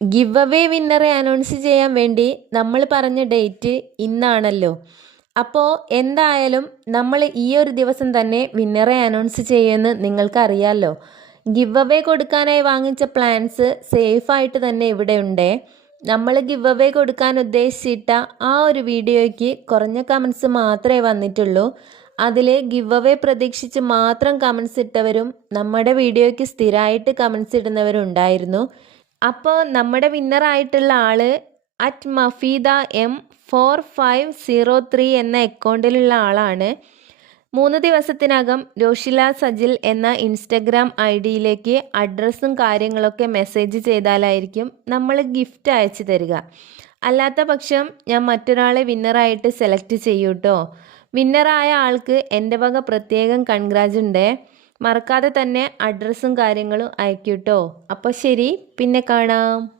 Give away വിന്നറെ announce ചെയ്യാൻ വേണ്ടി നമ്മൾ പറഞ്ഞ ഡേറ്റ് ഇന്നാണല്ലോ. അപ്പോൾ എന്തായാലും നമ്മൾ ഈ ഒരു ദിവസം തന്നെ വിന്നറെ അനൗൺസ് ചെയ്യുമെന്ന് നിങ്ങൾക്കറിയാമല്ലോ ഗിവ് അവേ കൊടുക്കാനായി വാങ്ങിച്ച പ്ലാൻസ് സേഫായിട്ട് തന്നെ ഇവിടെ ഉണ്ട്. നമ്മൾ ഗിവ് അവേ കൊടുക്കാൻ ഉദ്ദേശിച്ചിട്ട ആ ഒരു വീഡിയോയ്ക്ക് കുറഞ്ഞ കമൻസ് മാത്രമേ വന്നിട്ടുള്ളൂ. അതിൽ ഗിവ് അവേ പ്രതീക്ഷിച്ച് മാത്രം കമൻസ് ഇട്ടവരും നമ്മുടെ വീഡിയോയ്ക്ക് സ്ഥിരമായിട്ട് കമൻസ് ഇടുന്നവരും ഉണ്ടായിരുന്നു. അപ്പോൾ നമ്മുടെ വിന്നറായിട്ടുള്ള ആൾ at Mafeeda M four five zero three എന്ന അക്കൗണ്ടിലുള്ള ആളാണ്. മൂന്ന് ദിവസത്തിനകം രോഷില സജിൽ എന്ന ഇൻസ്റ്റഗ്രാം ഐ ഡിയിലേക്ക് അഡ്രസ്സും കാര്യങ്ങളൊക്കെ മെസ്സേജ് ചെയ്താലായിരിക്കും നമ്മൾ ഗിഫ്റ്റ് അയച്ചു തരിക. അല്ലാത്ത പക്ഷം ഞാൻ മറ്റൊരാളെ വിന്നറായിട്ട് സെലക്ട് ചെയ്യൂട്ടോ? വിന്നറായ ആൾക്ക് എന്റെ വക പ്രത്യേകം കൺഗ്രാജ് ഉണ്ടേ. മറക്കാതെ തന്നെ അഡ്രസ്സും കാര്യങ്ങളും അയക്കൂട്ടോ. അപ്പോൾ ശരി പിന്നെ കാണാം.